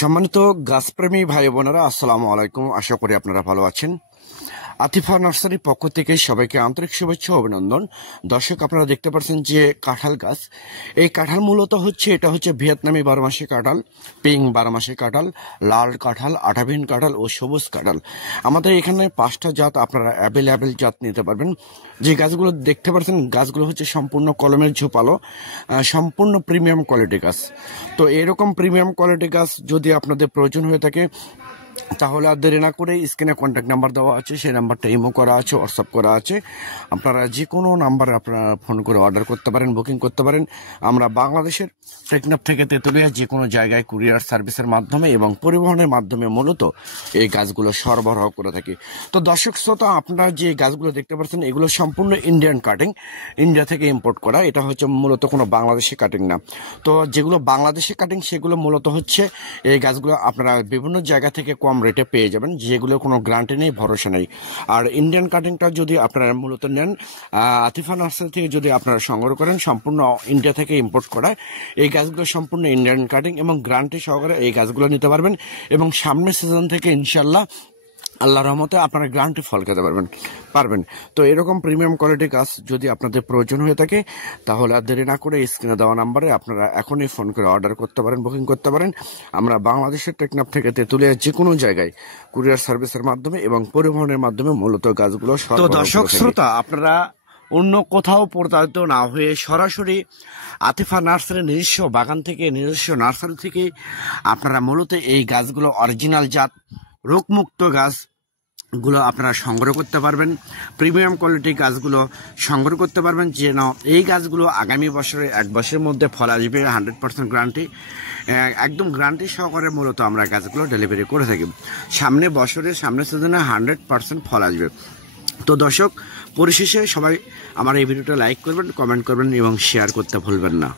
সম্মানিত গাছপ্রেমী ভাই বোনেরা, আসসালামু আলাইকুম। আশা করি আপনারা ভালো আছেন। আতিফা নার্সারির পক্ষ থেকে সবাইকে আন্তরিক শুভেচ্ছা ও অভিনন্দন। দর্শক, আপনারা দেখতে পাচ্ছেন যে কাঁঠাল গাছ, এই কাঁঠাল মূলত এটা হচ্ছে ভিয়েতনামি 12 মাসি কাঁঠাল, পিং 12 মাসি কাঁঠাল, লাল কাঁঠাল, আঠাবিন কাঁঠাল ও সবুজ কাঁঠাল। আমাদের এখানে 5টা জাত আপনারা অ্যাভেলেবেল জাত নিতে পারবেন। যে গাছগুলো দেখতে পাচ্ছেন, গাছগুলো হচ্ছে সম্পূর্ণ কলমের ঝোপালো, সম্পূর্ণ প্রিমিয়াম কোয়ালিটি গাছ। তো এরকম প্রিমিয়াম কোয়ালিটি গাছ যদি আপনাদের প্রয়োজন হয়ে থাকে, তাহলে আর দেরি না করে স্ক্রিনে কন্ট্যাক্ট নাম্বার দেওয়া আছে, সেই নাম্বারটা ইমো করা আছে, হোয়াটসঅ্যাপ করা আছে। আপনারা যে কোনো নাম্বারে আপনারা ফোন করে অর্ডার করতে পারেন, বুকিং করতে পারেন। আমরা বাংলাদেশের টেকনাফ থেকে তেতুলিয়া যে কোনো জায়গায় কুরিয়ার সার্ভিসের মাধ্যমে এবং পরিবহনের মাধ্যমে মূলত এই গাছগুলো সরবরাহ করে থাকি। তো দর্শক শ্রোতা, আপনারা যে গাছগুলো দেখতে পাচ্ছেন, এগুলো সম্পূর্ণ ইন্ডিয়ান কাটিং, ইন্ডিয়া থেকে ইম্পোর্ট করা। এটা হচ্ছে মূলত কোনো বাংলাদেশি কাটিং না। তো যেগুলো বাংলাদেশি কাটিং, সেগুলো মূলত হচ্ছে এই গাছগুলো আপনারা বিভিন্ন জায়গা থেকে কম রেটে পেয়ে যাবেন, যেগুলো কোনো গ্যারান্টি নেই, ভরসা নেই। আর ইন্ডিয়ান কাটিংটা যদি আপনারা মূলত নেন, আতিফা নার্সারি থেকে যদি আপনারা সংগ্রহ করেন, সম্পূর্ণ ইন্ডিয়া থেকে ইম্পোর্ট করা এই গাছগুলো সম্পূর্ণ ইন্ডিয়ান কাটিং এবং গ্যারান্টি সহকারে এই গাছগুলো নিতে পারবেন। এবং সামনের সিজন থেকে ইনশাল্লাহ আল্লাহর রহমতে আপনারা গ্যারান্টি ফল খেতে পারবেন। তো এরকম প্রিমিয়াম কোয়ালিটি গাছ যদি আপনাদের প্রয়োজন হয়ে থাকে, তাহলে আর দেরি না করে স্ক্রিনে দেওয়া নাম্বারে আপনারা এখনই ফোন করে অর্ডার করতে পারেন, বুকিং করতে পারেন। আমরা বাংলাদেশের টেকনাফ থেকে তেতুলিয়া যে কোনো জায়গায় কুরিয়ার সার্ভিসের মাধ্যমে এবং পরিবহনের মাধ্যমে মূলত গাছগুলো। তো দর্শক শ্রোতা, আপনারা অন্য কোথাও প্রতারিত না হয়ে সরাসরি আতিফা নার্সারির নিজস্ব বাগান থেকে, নিজস্ব নার্সারি থেকে আপনারা মূলত এই গাছগুলো অরিজিনাল জাত রোগমুক্ত গাছগুলো আপনারা সংগ্রহ করতে পারবেন। প্রিমিয়াম কোয়ালিটি গাছগুলো সংগ্রহ করতে পারবেন, যেন এই গাছগুলো আগামী বছরে 1 বছরের মধ্যে ফল আসবে। 100% গ্যারান্টি, একদম গ্যারান্টি সহকারে মূলত আমরা গাছগুলো ডেলিভারি করে থাকি। সামনে সিজনে 100% ফল আসবে। তো দর্শক, পরিশেষে সবাই আমার এই ভিডিওটা লাইক করবেন, কমেন্ট করবেন এবং শেয়ার করতে ভুলবেন না।